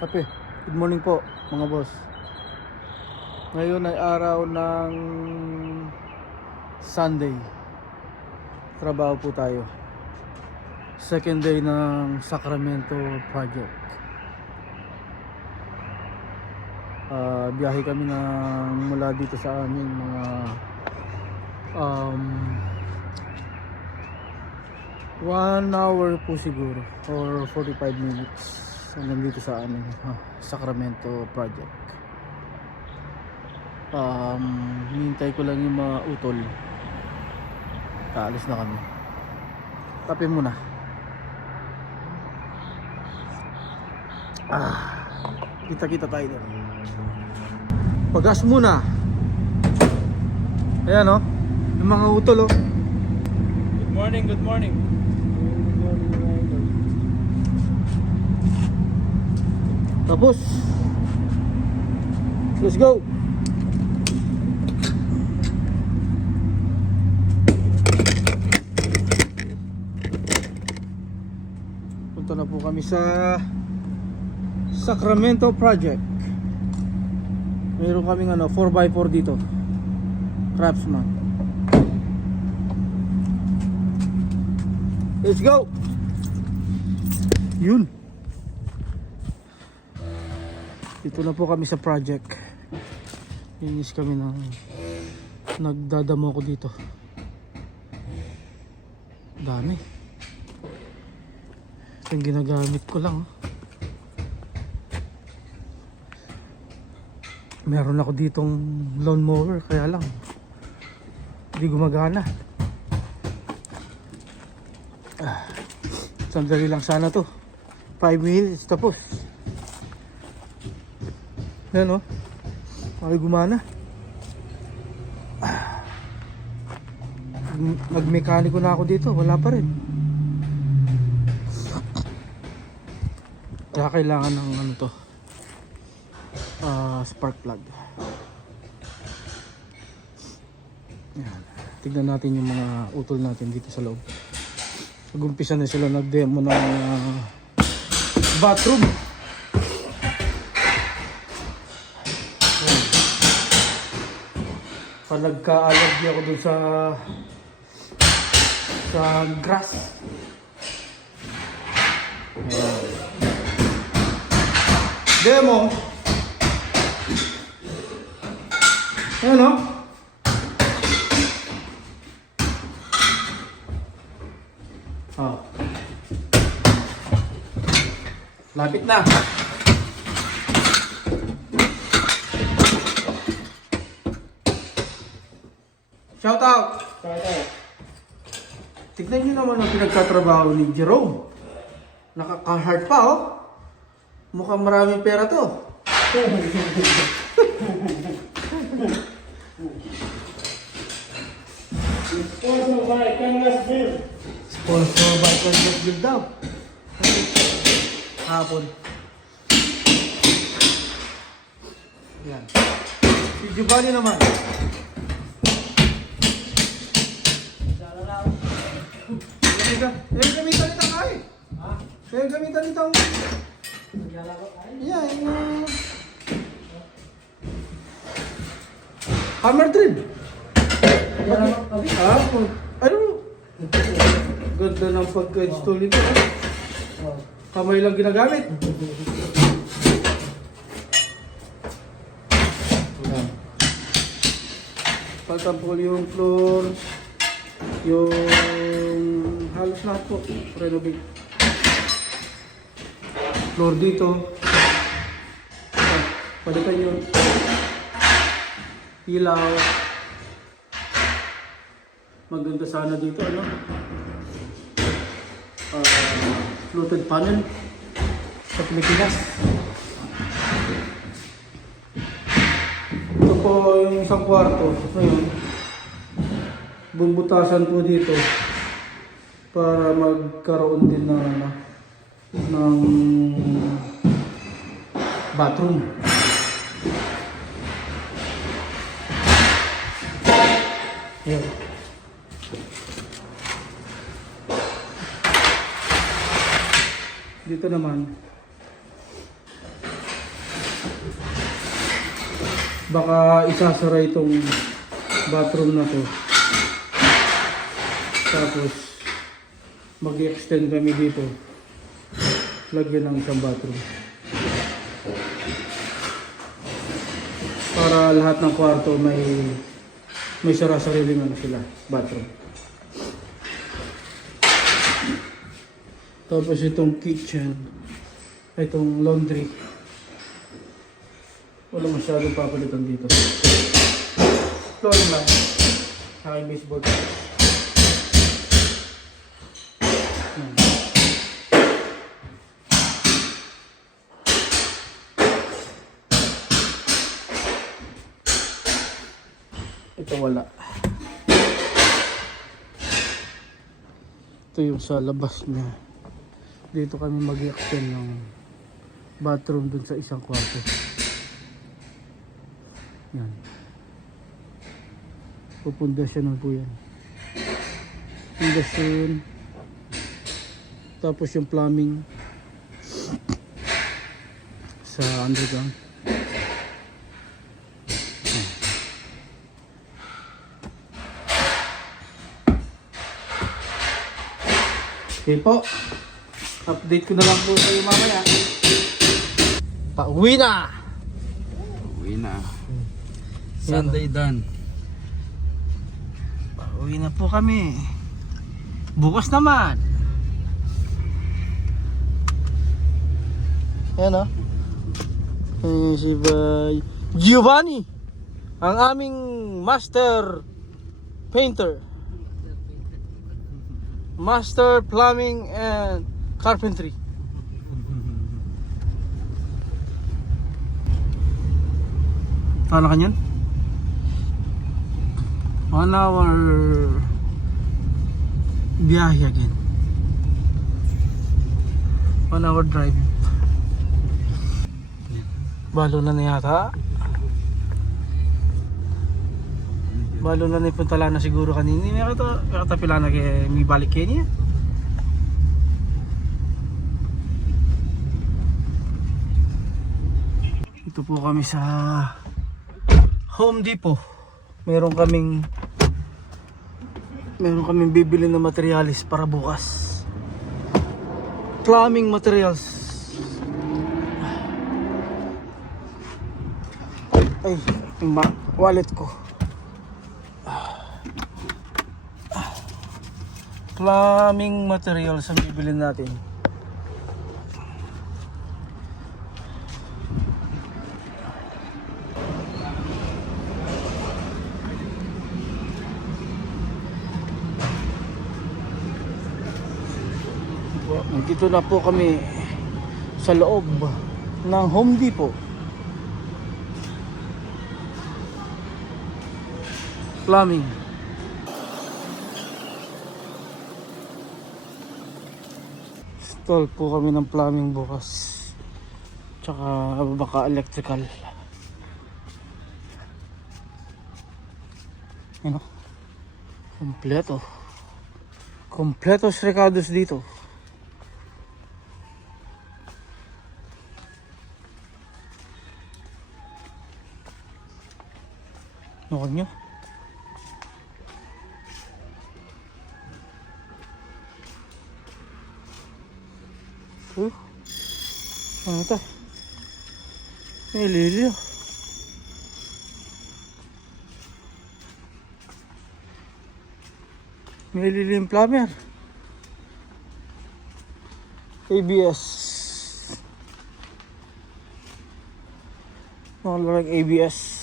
Kape. Good morning po mga boss. Ngayon ay araw ng Sunday. Trabaho po tayo. Second day ng Sacramento project. Biyahe kami mula dito sa amin mga 1 hour po siguro or 45 minutes hanggang dito sa amin Sacramento project. Hinintay ko lang yung mga utol. Kaalis na kami. Kape muna. Kita tayo doon. Pagas muna. Ayan o, yung mga utol o. Good morning, good morning. Tapos let's go. Punta na po kami sa Sacramento project. Meron kaming 4x4 dito, Craftsman. Let's go. Yun. Dito na po kami sa project. Inis kami ng nagdadamo ko dito. Dami. Ito yung ginagamit ko lang. Meron ako ditong lawnmower, kaya lang hindi gumagana. Sandali lang sana to. 5 minutes tapos. Yan o, ay gumana. Nagmekaniko na ako dito, wala pa rin. Kaya kailangan ng spark plug. Yan. Tignan natin yung mga utol natin dito sa loob. Nag-umpisa na sila nag-demo ng bathroom. Nagka-allergy ako dun sa grass. Ayan. Demo. Ayan o. Lapit na. Shout out! Tignan nyo naman ang pinagtatrabaho ni Jerome. Nakaka-hard pa oh. Mukhang maraming pera to. Sponsor by Canvas Build. Sponsor by Canvas Build daw. Hapon. Yan. Si Giovanni naman. Gamitan nito kay. Ha? Gamitan nito. Yeah, hammer drill. Ano? Ganda ng pagka-install nito. Kamay lang ginagamit. Paltan po yung floor. Yung halos lahat po renovate. Floor dito. Palitan yun. Ilaw. Maganda sana dito fluted panel sa Pilipinas. Ito po yung isang kwarto. Ngayon bubutasan po dito para magkaroon din ng bathroom. Yan. Dito naman Baka isasara itong bathroom na to. Tapos mag-extend kami dito. Lagyan ng isang bathroom. Para lahat ng kwarto may sarili ano sila, bathroom. Tapos itong kitchen, itong laundry. Wala masyadong papalitan dito. Flooring lang. Aking baseboard. Yan. Ito wala. Ito yung sa labas niya. Dito kami mag-extend ng bathroom dun sa isang kwarto. Yan. Pupundasyonan po yan. Pundasyon. Tapos yung plumbing sa underground. Okay po. Update ko na lang po kayo mamaya. Pauwi na! Uwi na. Sunday done. Pauwi na po kami. Bukas naman. Ayan o. Si Giovanni, ang aming master painter. Master plumbing and carpentry. Paano kanyan? 1 hour biyahe again. 1 hour drive. Balo na yata. Balo na punta na siguro kanini. May katapila na kaya may balik kayo niya. Ito po kami sa Home Depot. Meron kaming bibili na materialis para bukas. Plumbing materials. Ay, yung wallet ko. Plumbing materials ang bibili natin. Nandito na po kami sa loob ng Home Depot. Plumbing. Install po kami ng plumbing bukas. Tsaka baka electrical. Ano? Kompleto. Kompletos recados dito. Nukod nyo. Ano ito? May lilyo. May lilyo yung plumber. ABS. Nakalagay ABS.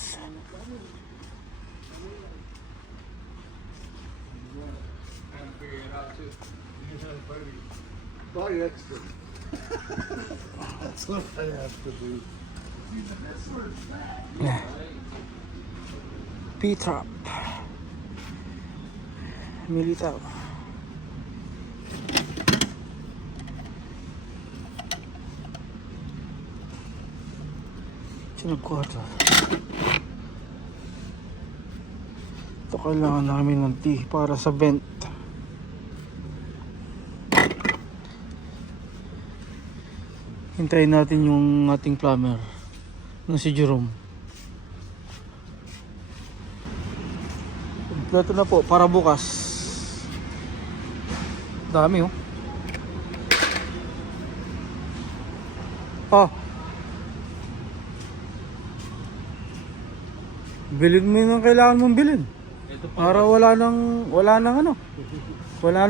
That's what I have to do. P-trap. Militaw. Sinagkwarto. Ito kailangan namin ng T para sa vent. Hintayin natin yung ating plumber na si Jerome. Ito na po, para bukas. Dami oh. Oh. Bilhin mo yung kailangan mong bilhin. Para wala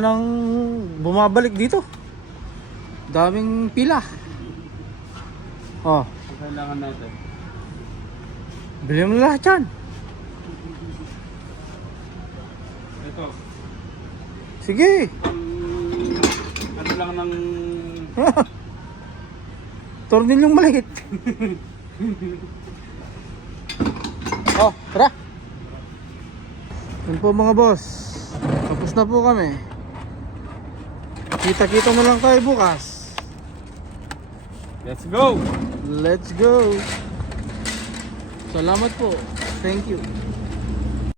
nang bumabalik dito. Daming pila. Oh, Ang kailangan natin. bilhin mo lahat yan. Ito. Sige. Ano lang ng... Tornilyong maliit. Oh, tara. Yun po mga boss. Tapos na po kami. Kita-kita na lang tayo bukas. Let's go! Let's go. Salamat po. Thank you.